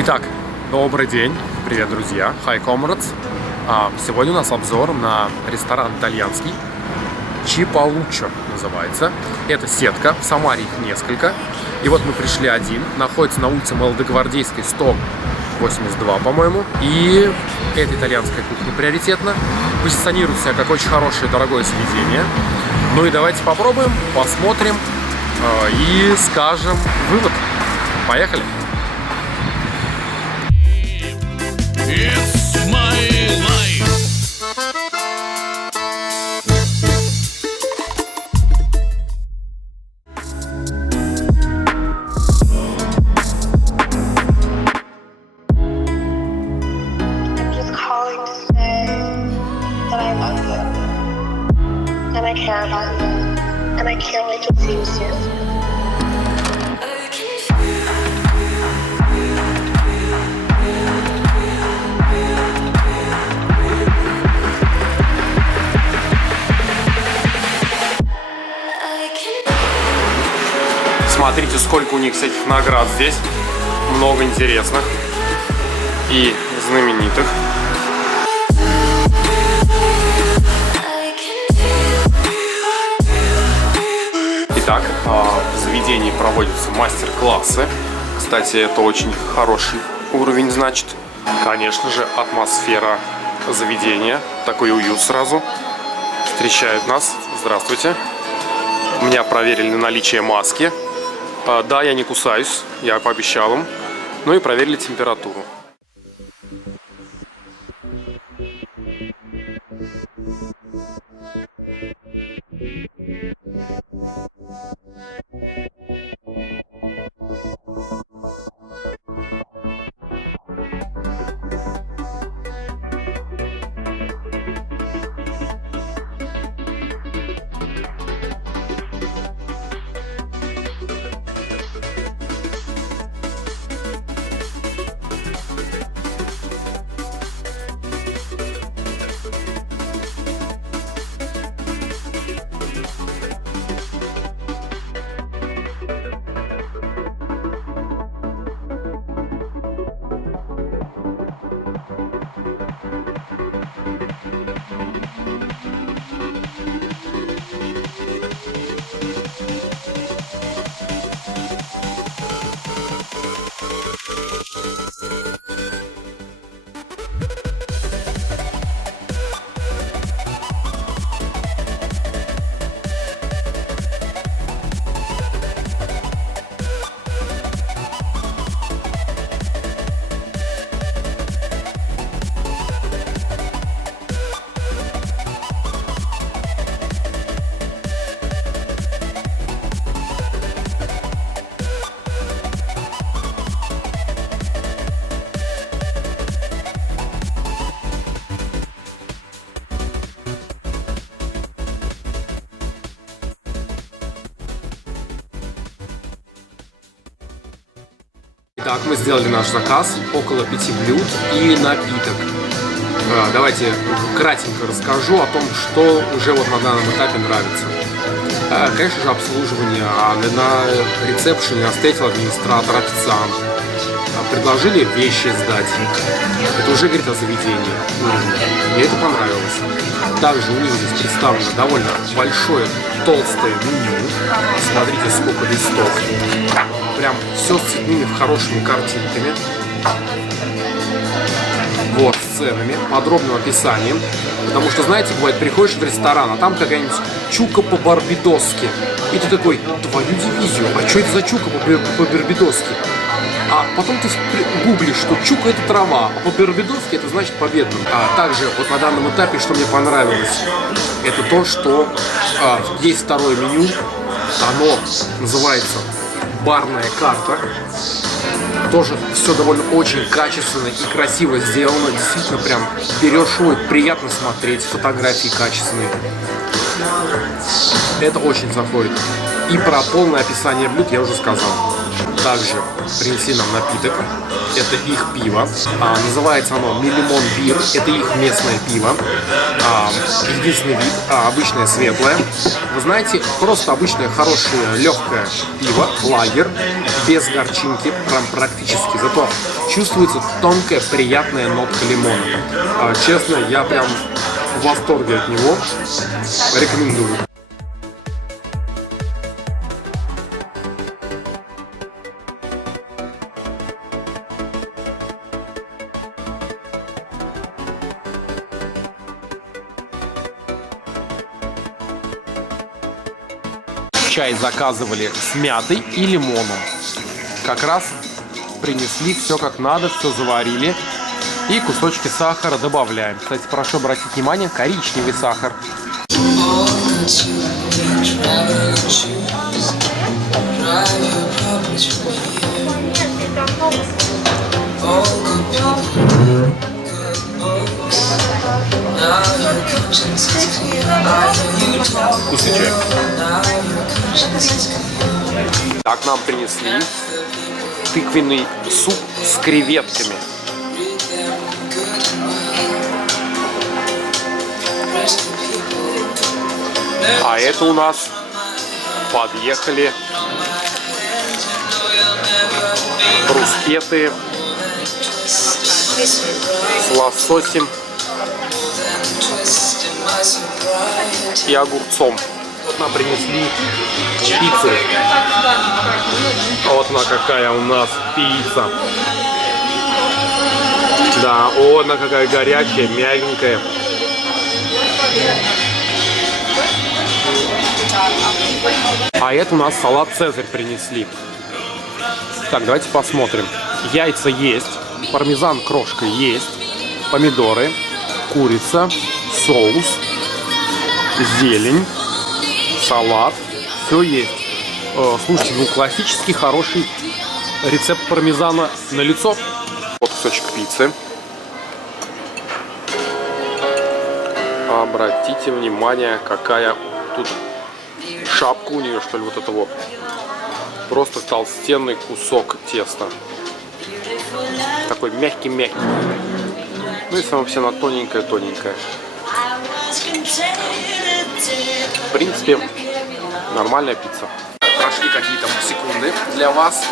Итак, добрый день, привет, друзья, hi, comrades. Сегодня у нас обзор на ресторан итальянский, Чипалуччо называется. Это сетка, в Самаре их несколько. И вот мы пришли один, находится на улице Молодогвардейской, 182, по-моему. И это итальянская кухня приоритетно. Позиционирует себя как очень хорошее, дорогое заведение. Ну и давайте попробуем, посмотрим и скажем вывод. Поехали! It's my life. I'm just calling to say that I love you, and I care about you, and I can't wait to see you soon. Смотрите, сколько у них всяких наград здесь. Много интересных и знаменитых. Итак, в заведении проводятся мастер-классы. Кстати, это очень хороший уровень, значит. Конечно же, атмосфера заведения. Такой уют сразу. Встречают нас. Здравствуйте. Меня проверили на наличие маски. Да, я не кусаюсь, я пообещал им. Ну и проверили температуру. Итак, мы сделали наш заказ, около 5 блюд и напиток. Давайте кратенько расскажу о том, что уже вот на данном этапе нравится. Конечно же, обслуживание. На ресепшене нас встретил администратор, официант. Предложили вещи сдать. Это уже говорит о заведении. Мне это понравилось. Также у них здесь представлено довольно большое, толстое меню. Смотрите, сколько листов. Прям все с цветными, хорошими картинками. Вот, с ценами, подробным описанием. Потому что, знаете, бывает, приходишь в ресторан, а там какая-нибудь чука по-барбидосски. И ты такой, твою дивизию, а что это за чука по-барбидосски? А потом ты гуглишь, что чука это трава, а по-барбидосски это значит по-бедному. А также вот на данном этапе, что мне понравилось, это то, что есть второе меню, оно называется барная карта. Тоже все довольно очень качественно и красиво сделано. Действительно прям берешь, приятно смотреть, фотографии качественные. Это очень заходит. И про полное описание блюд я уже сказал. также принесли нам напиток. Это их пиво. Называется оно Милимон Бир. Это их местное пиво. Единственный вид, обычное светлое. Вы знаете, просто обычное хорошее легкое пиво, лагер, без горчинки, прям практически. Зато чувствуется тонкая, приятная нотка лимона. Честно, я прям в восторге от него. Рекомендую. Чай заказывали с мятой и лимоном. Как раз принесли все как надо, все заварили. И кусочки сахара добавляем. Кстати, прошу обратить внимание, коричневый сахар. Вкусный чай. Так, нам принесли тыквенный суп с креветками. А это у нас подъехали брускеты с лососем и огурцом. Вот нам принесли пиццу. Вот она какая у нас пицца. Да, вот она какая горячая, мягенькая. А это у нас салат Цезарь принесли. Так, давайте посмотрим. Яйца есть, пармезан крошка есть, помидоры, курица, соус, зелень, салат. Все есть. Слушайте, ну классический хороший рецепт пармезана налицо. Вот кусочек пиццы. Обратите внимание, какая тут шапка у нее, что ли, вот это вот. Просто толстенный кусок теста. Такой мягкий-мягкий. Ну и сама все она тоненькая-тоненькая. В принципе, нормальная пицца. Прошли какие-то секунды для вас,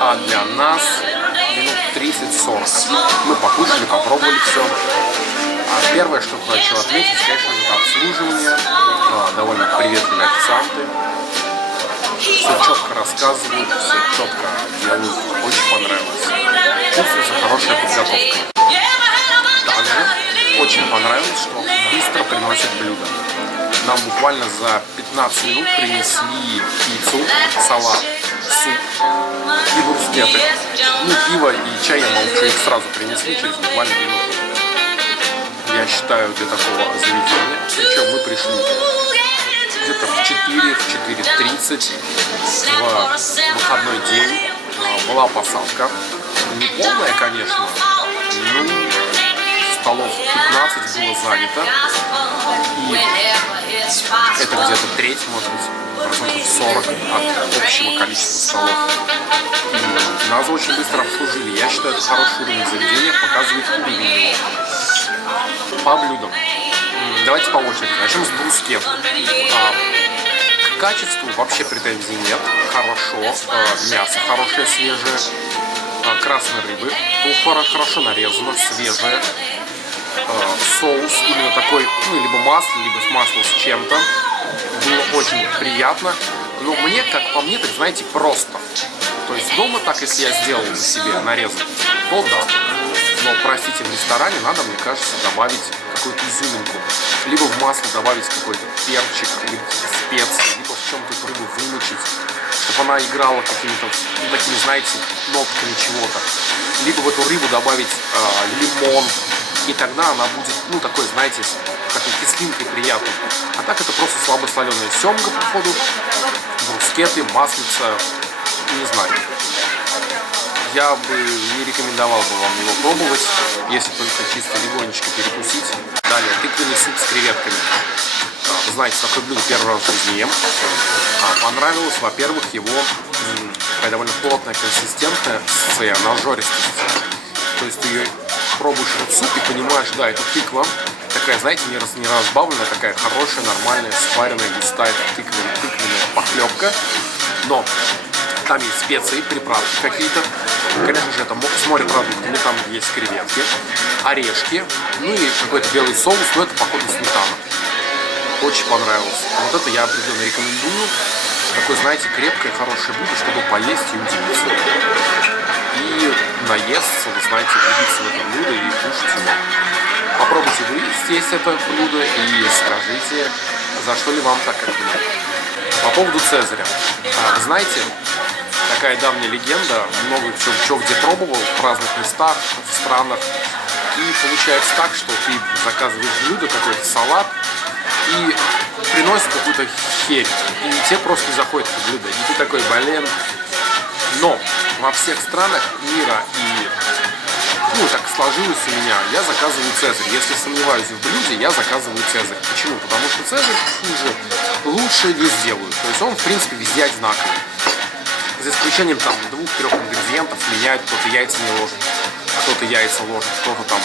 а для нас минут 30-40. Мы покушали, попробовали все. А первое, что хочу отметить, конечно же, это обслуживание. Довольно приветливые официанты. Все четко рассказывают, все четко делают. Очень понравилось. Чувствуется хорошая подготовка. Также очень понравилось, что быстро приносят блюда. Нам буквально за 15 минут принесли пиццу, салат, суп и брускеты. Ну, пиво и чай, я молчу, их сразу принесли через буквально минуту. Я считаю, для такого заведения. Причем мы пришли где-то в 4-4:30 в выходной день. Была посадка. Не полная, конечно, но столов 15 было занято. И это где-то треть, может быть, 40% от общего количества столов. И нас очень быстро обслужили. Я считаю, это хороший уровень заведения, показывает уровень его. По блюдам. Давайте по очереди. Начнем с брускет. К качеству вообще претензий нет. Хорошо. Мясо хорошее, свежее. Красной рыбы. Тухора хорошо нарезана, свежая. Соус именно такой, ну, либо масло, либо масло с чем-то. Было очень приятно. Но мне, как по мне, так знаете, просто. То есть дома так, если я сделал себе нарезать, то да. Но, простите, в ресторане надо, мне кажется, добавить какую-то изюминку. Либо в масло добавить какой-то перчик, либо специи, либо в чем-то эту рыбу вымочить, чтобы она играла какими-то, ну, такими, знаете, нотками чего-то. Либо в эту рыбу добавить лимон, и тогда она будет, ну, такой, знаете, такой кислинкой приятной. А так это просто слабосоленая семга, походу, брускеты, маслица, не знаю. Я бы не рекомендовал бы вам его пробовать, если только чисто легонечко перекусить. Далее, тыквенный суп с креветками. Вы знаете, такое блюдо первый раз в жизни ем. Понравилось, во-первых, его такая довольно плотная консистенция, нажористость. То есть ты ее пробуешь в суп и понимаешь, да, это тыква. Такая, знаете, не разбавленная, такая хорошая, нормальная, сваренная, густая тыквенная похлебка. Но там есть специи, приправки какие-то. Конечно же, это с морепродуктами, там есть креветки, орешки, ну и какой-то белый соус, но это, походу, сметана. Очень понравилось. Вот это я определенно рекомендую. Такое, знаете, крепкое, хорошее блюдо, чтобы поесть и удивиться. И наесться, вы знаете, влюбиться в это блюдо и кушать его. Попробуйте вы съесть это блюдо и скажите, за что ли вам так, как мне. По поводу Цезаря. Вы знаете, такая давняя легенда, много чего где пробовал, в разных местах, в странах. И получается так, что ты заказываешь блюдо, какой-то салат, и приносят какую-то херь. И тебе просто не заходит это блюдо. И ты такой, блин. Но во всех странах мира и так сложилось у меня, я заказываю Цезарь. Если сомневаюсь в блюде, я заказываю Цезарь. Почему? Потому что Цезарь хуже, лучше не сделают. То есть он, в принципе, везде одинаковый. За исключением там 2-3 ингредиентов меняют, кто-то яйца не ложит, кто-то яйца ложит, кто-то там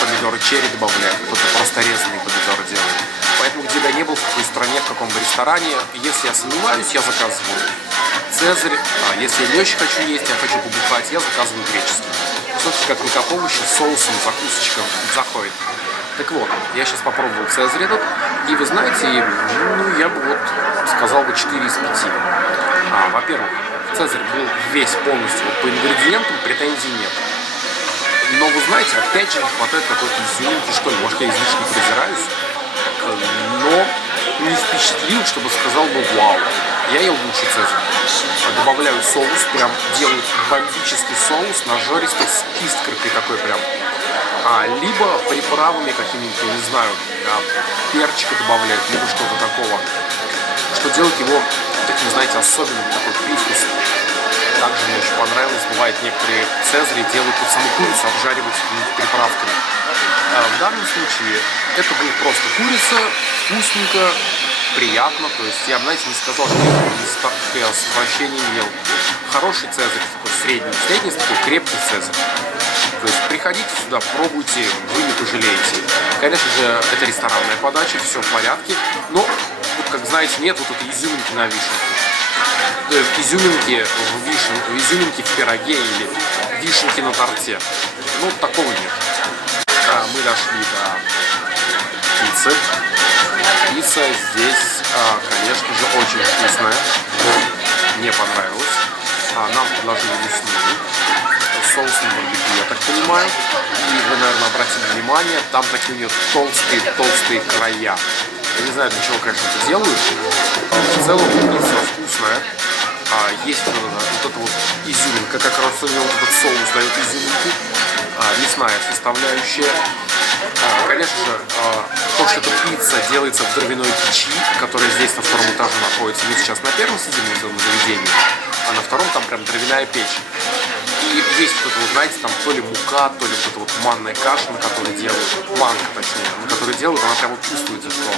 помидоры черри добавляет, кто-то просто резанные помидоры делает. Поэтому где бы я ни был, в какой стране, в каком бы ресторане, если я сомневаюсь, я заказываю Цезарь. Если я не очень хочу есть, я хочу побухать, я заказываю греческий. Все-таки как никакого еще соусом, закусочком заходит. Так вот, я сейчас попробовал Цезарь этот, и вы знаете, я бы сказал бы 4 из 5. Во-первых, Цезарь был весь полностью по ингредиентам, претензий нет. Но вы знаете, опять же, не хватает какой-то изюминки, что ли. Может, я излишне презираюсь, но не впечатлил, чтобы сказал бы вау. Я ел лучше Цезарь. Добавляю соус, прям делаю бомбический соус, нажористый, с искоркой такой прям. Либо приправами какими-нибудь, я не знаю, перчика добавляют, либо что-то такого, что делает его таким, знаете, особенным, такой привкус. Также мне очень понравилось, бывает, некоторые Цезари делают под саму курицу, обжаривают какими-то приправками. В данном случае это была просто курица, вкусненько, приятно. То есть я, знаете, не сказал, что я с отвращением ел. Хороший Цезарь, такой средний такой крепкий Цезарь. То есть приходите сюда, пробуйте, вы не пожалеете. Конечно же, это ресторанная подача, все в порядке. Но, как знаете, нет вот этой изюминки на вишенке. Изюминки в пироге или вишенки на торте. Такого нет. Мы дошли до пиццы. Пицца здесь, конечно же, очень вкусная. Мне понравилось. Нам предложили мясную с соусом барбекю, я так понимаю. И вы, наверное, обратили внимание, там такие у нее толстые края. Я не знаю, для чего, конечно, это делают. В целом пицца вкусная. Есть вот эта вот изюминка, как раз у него вот этот соус дает изюминку. Мясная составляющая. Конечно же, то, что эта пицца делается в дровяной печи, которая здесь на втором этаже находится. Мы сейчас на первом сидим в этом заведении, а на втором там прям дровяная печь. И есть вот это, знаете, там то ли мука, то ли вот эта вот манная каша, на которой делают, манка точнее, на которой делают, она прям вот чувствуется, что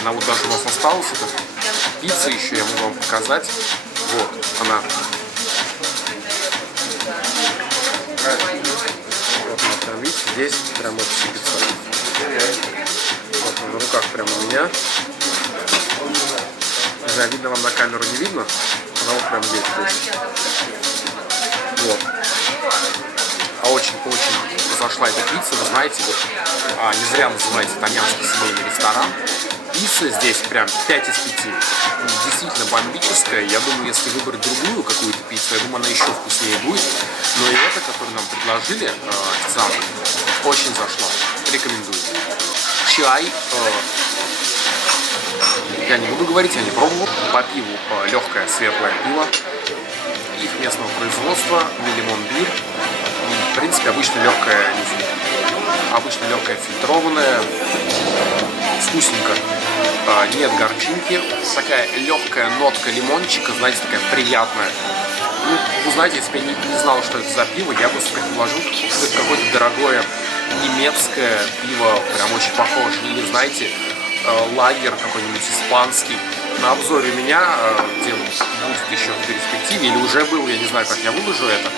она вот даже у нас осталась, эта пицца еще, я могу вам показать. Вот, она. Вот она прям, видите, здесь прям вот сыпется. Вот она на руках прям у меня. Не знаю, видно вам на камеру, не видно? Она вот прям здесь. Вот. Очень зашла эта пицца, вы знаете, вот, не зря называется итальянский семейный ресторан. Пицца здесь прям 5 из 5. Действительно бомбическая. Я думаю, если выбрать другую какую-то пиццу, я думаю, она еще вкуснее будет. Но и эта, которую нам предложили официанты, очень зашла. Рекомендую. Чай. Я не буду говорить, я не пробовал. По пиву легкое светлое пиво. Их местного производства, Лимон Бир. В принципе, обычно легкое фильтрованное. Вкусненько. Нет горчинки. Такая легкая нотка лимончика, знаете, такая приятная. Вы знаете, если бы я не знал, что это за пиво, я бы предположил, что это какое-то дорогое немецкое пиво, прям очень похоже. Или, знаете, лагер какой-нибудь испанский. на обзоре у меня, где будет еще в перспективе, или уже был, я не знаю, как я выложу это.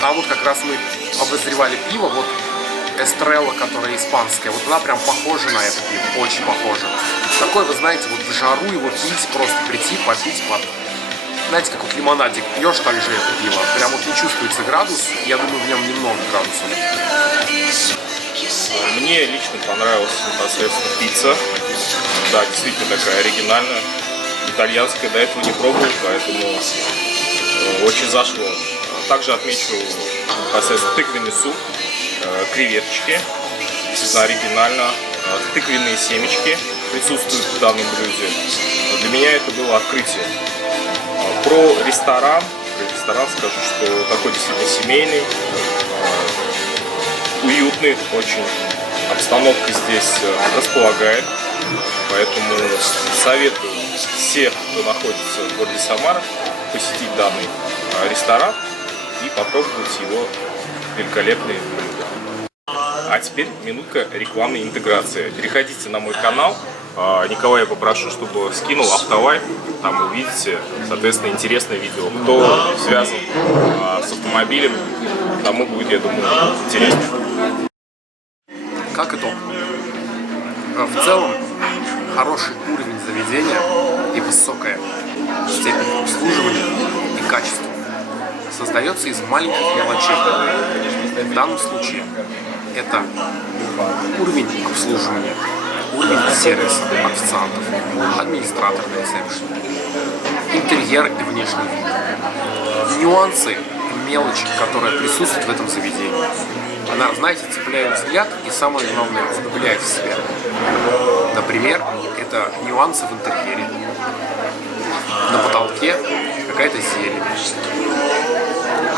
Там вот как раз мы обозревали пиво, вот Эстрелла, которая испанская, вот она прям похожа на это пиво, очень похожа. Такой, вы знаете, вот в жару его пить, просто прийти, попить, знаете, как вот лимонадик пьешь, так же это пиво. Прям вот не чувствуется градус, я думаю, в нем немного градусов. Мне лично понравилась непосредственно пицца. Да, действительно такая оригинальная, итальянская. До этого не пробовал, поэтому очень зашло. Также отмечу непосредственно тыквенный суп, креветочки, действительно оригинально. Тыквенные семечки присутствуют в данном блюде. Для меня это было открытие. Про ресторан скажу, что такой действительно семейный, уютный, очень. Обстановка здесь располагает, поэтому советую всех, кто находится в городе Самара, посетить данный ресторан и попробовать его великолепные блюда. А теперь минутка рекламной интеграции. Переходите на мой канал. Николая я попрошу, чтобы скинул автолайк. Там вы увидите, соответственно, интересное видео. Кто связан с автомобилем, тому будет, я думаю, интересно. Как итог? В целом, хороший уровень заведения и высокая степень обслуживания и качества создается из маленьких мелочей. В данном случае это уровень обслуживания, уровень сервиса официантов, администратор на ресепшене, интерьер и внешний вид, нюансы, мелочи, которые присутствуют в этом заведении. Она, знаете, цепляет взгляд и, самое главное, влюбляет в себя. Например, это нюансы в интерьере. На потолке какая-то зелень.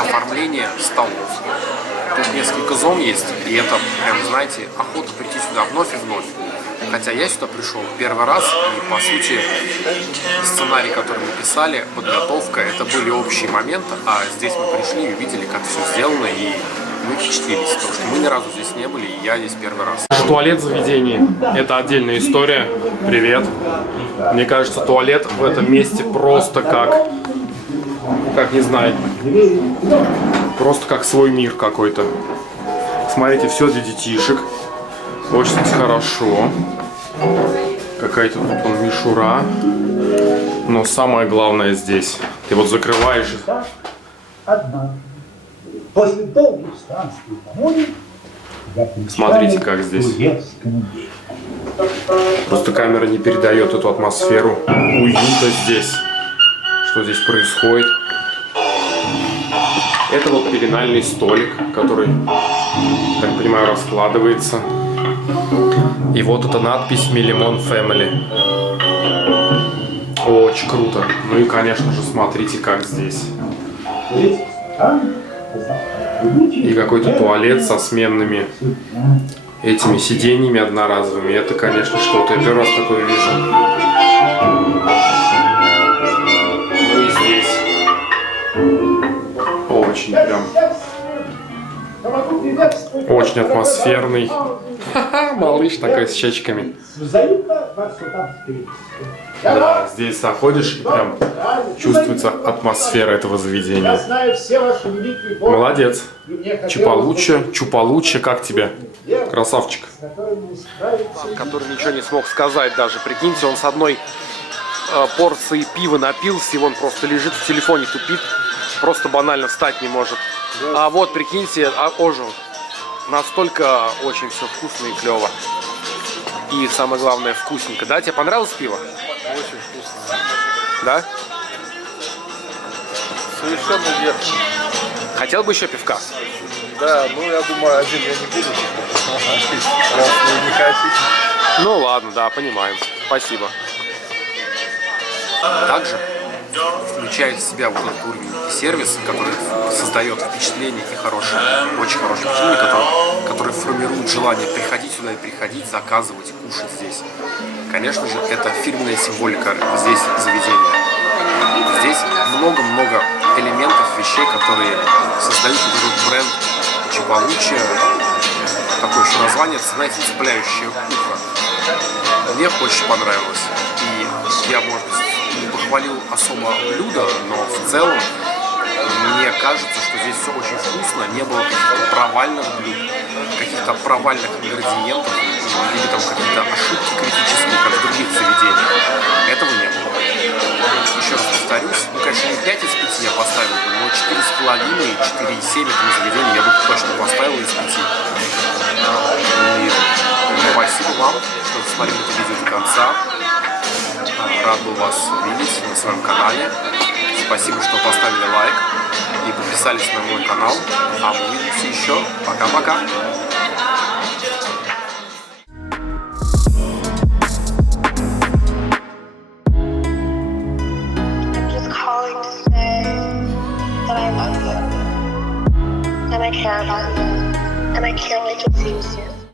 Оформление столов. Тут несколько зон есть, и это прям, знаете, охота прийти сюда вновь и вновь. Хотя я сюда пришел первый раз, и по сути сценарий, который мы писали, подготовка, это были общие моменты, а здесь мы пришли и увидели, как все сделано, и мы впечатлились, потому что мы ни разу здесь не были, и я здесь первый раз. Туалет в заведении – это отдельная история. Привет. Мне кажется, туалет в этом месте просто как не знаю, просто как свой мир какой-то. Смотрите, все для детишек. Очень хорошо. Какая-то тут мишура. Но самое главное здесь. Ты вот закрываешь. После долгих странствий по морю Смотрите, как здесь. Просто камера не передает эту атмосферу уюта здесь. Что здесь происходит. Это вот пеленальный столик, который, так понимаю, раскладывается. И вот эта надпись Милимон Family. Очень круто. Ну и, конечно же, смотрите, как здесь. И какой-то туалет со сменными этими сиденьями одноразовыми. Это, конечно, что-то. Я первый раз такое вижу. Ну и здесь. Очень прям. Очень атмосферный. Малыш такой с щечками. Да, здесь заходишь и прям чувствуется атмосфера этого заведения. Молодец. Чупалуччи, как тебе? Красавчик. Который ничего не смог сказать даже. Прикиньте, он с одной порции пива напился, и он просто лежит в телефоне, тупит. Просто банально встать не может. А вот, прикиньте, ожил. Настолько очень все вкусно и клево. И самое главное, вкусненько. Да, тебе понравилось пиво? Очень вкусно. Да? Совершенно верно. Хотел бы еще пивка? Да, ну я думаю, один я не буду, раз вы не хотите. Ну ладно, да, понимаем. Спасибо. Также включает в себя вот этот уровень сервиса, который создает впечатление и хорошее, очень хорошее впечатление, который формирует желание приходить сюда и приходить, заказывать, кушать здесь. Конечно же, это фирменная символика здесь заведения. Здесь много-много элементов, вещей, которые создают этот бренд Чупалуччи. Такое еще название, знаете, цепляющее ухо. Мне очень понравилось. И я, может быть, не похвалил особо блюдо, но в целом мне кажется, что здесь все очень вкусно, не было каких-то провальных блюд, каких-то провальных ингредиентов, или там какие-то ошибки критические, как в других заведениях. Этого не было. Еще раз повторюсь, ну, конечно, не 5 из 5 я поставил бы, но 4,5 и 4,7 этому заведению я бы точно поставил из 5. И спасибо вам, что смотрели это видео до конца. Рад был вас видеть на своем канале. Спасибо, что поставили лайк и подписались на мой канал. А мы увидимся еще. Пока-пока. I'm just calling to say that I love you. And I care about you. And I can't wait to see you soon.